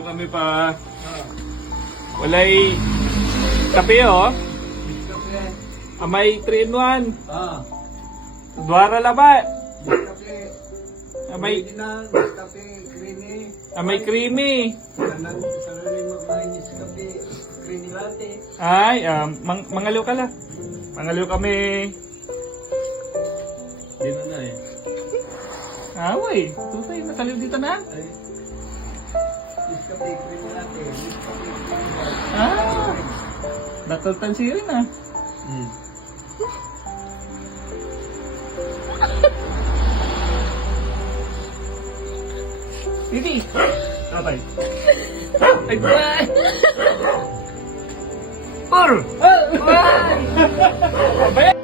Mangaliw kami pa. Walay kape oh. Amay 3 in 1. Dwara laba. Amay creamy. Ay, mangaliw ka lang. Mangaliw kami. Di mo na eh. Away, tutay, nakaliw dito na. Dataltan sirin ah. Didi. Tatay. Ay, bye. Por. Bye.